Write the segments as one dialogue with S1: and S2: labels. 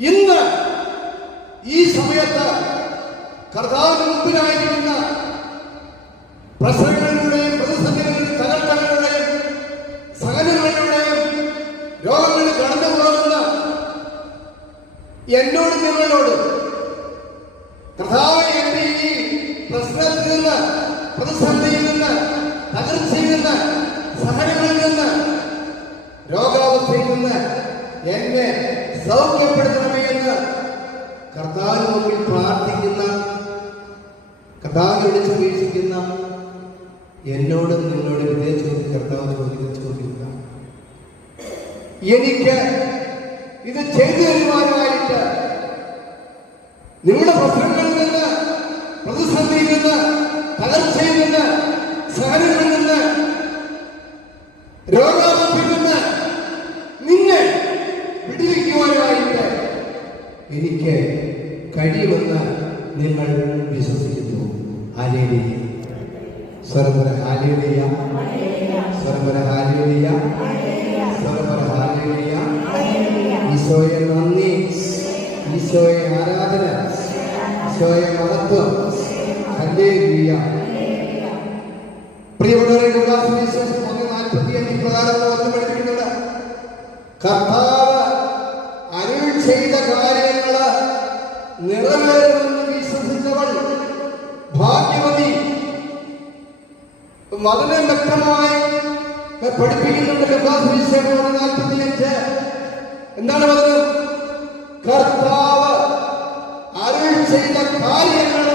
S1: ഇന്ന് ഈ സമയത്ത് കർത്താവിന് മുമ്പിലായിരിക്കുന്ന പ്രശ്നങ്ങളിലൂടെയും പ്രതിസന്ധികളുടെയും തകർച്ചകളുടെയും സഹനങ്ങളിലൂടെയും രോഗങ്ങളിൽ കടന്നു പോകുന്ന എന്നോട് നിങ്ങളോട് കർത്താവ് എന്റെ ഈ പ്രശ്നത്തിൽ നിന്ന് പ്രതിസന്ധിയിൽ നിന്ന് തകർച്ചയിൽ നിന്ന് സഹനങ്ങളിൽ നിന്ന് രോഗാവസ്ഥയിൽ നിന്ന് എന്നെ സൗഖ്യപ്പെടുത്തണമേ എന്ന് കർത്താവ് മുമ്പിൽ പ്രാർത്ഥിക്കുന്ന കർത്താവിനെ വിളിച്ച് വീക്ഷിക്കുന്ന എന്നോടും നിന്നോടും ഇതേ ചോദ്യം കർത്താവ് ചോദിക്കുന്ന. എനിക്ക് ഇത് ചെയ്തു തരുവാനായിട്ട് നിങ്ങളുടെ പ്രശ്നങ്ങളിൽ നിന്ന് പ്രതിസന്ധിയിൽ നിന്ന് തകർച്ചയിൽ നിന്ന് സഹനങ്ങളിൽ നിന്ന് നിന്നെ വിടുവിക്കുവാനായിട്ട് എനിക്ക് കഴിയുമെന്ന് നിങ്ങൾ വിശ്വസിക്കുന്നു. ആലേലിയ സ്വരപര ഹാലേലിയ സ്വരപര ഹാലേലിയ സ്വരപര ഹാലേലിയ ഈശോയെ നന്ദി. ഈശോയെ ആരാധന. ഈശോയെ മഹത്വം. ഹല്ലേലൂയ. പ്രിയപ്പെട്ടവരെ ലൂക്കാസ് വിശേഷം നാൽപ്പത്തി അഞ്ച് പ്രകാരം വന്ന് പഠിപ്പിക്കുന്നുണ്ട്. കർത്താവ് അരുൾ ചെയ്ത കാര്യങ്ങൾ നിറവേറുമെന്ന് വിശ്വസിച്ചവൾ ഭാഗ്യവതി. വളരെ വ്യക്തമായി പഠിപ്പിക്കുന്നുണ്ട് നാൽപ്പത്തിയഞ്ച്. എന്താണ് പറഞ്ഞത് കർത്താവ് അരുൾ ചെയ്ത കാര്യങ്ങൾ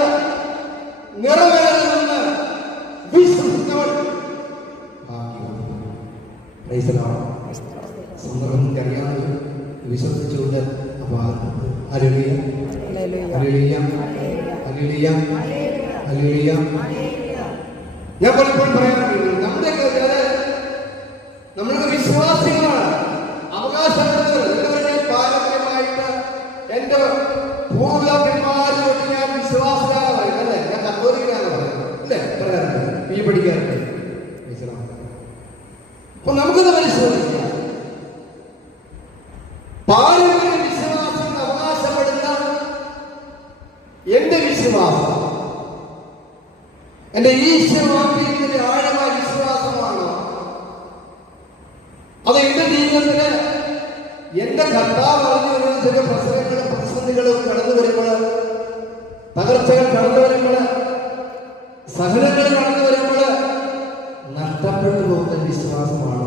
S1: നിറവേറുമെന്ന് വിശ്വസിച്ചവൾ. സന്ദർഭം അറിയാതെ വിശ്വസിച്ചുകൊണ്ട് അപ്പൊ അലുലിയ ഞാൻ പലപ്പോഴും പറയാറുണ്ട് നമ്മുടെ നമ്മളൊക്കെ വിശ്വാസികളാണ്. അവകാശപ്പെടുന്നത് പാരമ്പര്യമായിട്ട് എന്റെ പൂർവപിന്മാരിൽ തൊട്ട് ഞാൻ വിശ്വാസികളാണ് പറയുന്നത് അല്ലേ? ഞാൻ കത്തോലിക്കാണ് പറയുന്നത് അല്ലേ? പറയാറുണ്ട് the Lord. അപ്പൊ നമുക്കത് പരിശോധിക്കാം. പാരമ്പര്യ വിശ്വാസം അവകാശപ്പെടുന്ന എന്റെ വിശ്വാസം എന്റെ ഈശ്വരവാക്യത്തിന്റെ ആഴമായ വിശ്വാസമാണോ. അത് എന്റെ ജീവിതത്തിൽ എന്റെ കർത്താവ് പറഞ്ഞു വരുന്ന ചില പ്രശ്നങ്ങളും പ്രതിസന്ധികളും കടന്നു വരുമ്പോൾ തകർച്ചകൾ കടന്നു വരുമ്പോൾ സഹനങ്ങൾ കടന്നു വരുമ്പോൾ നഷ്ടപ്പെട്ടു പോകുന്ന വിശ്വാസമാണോ.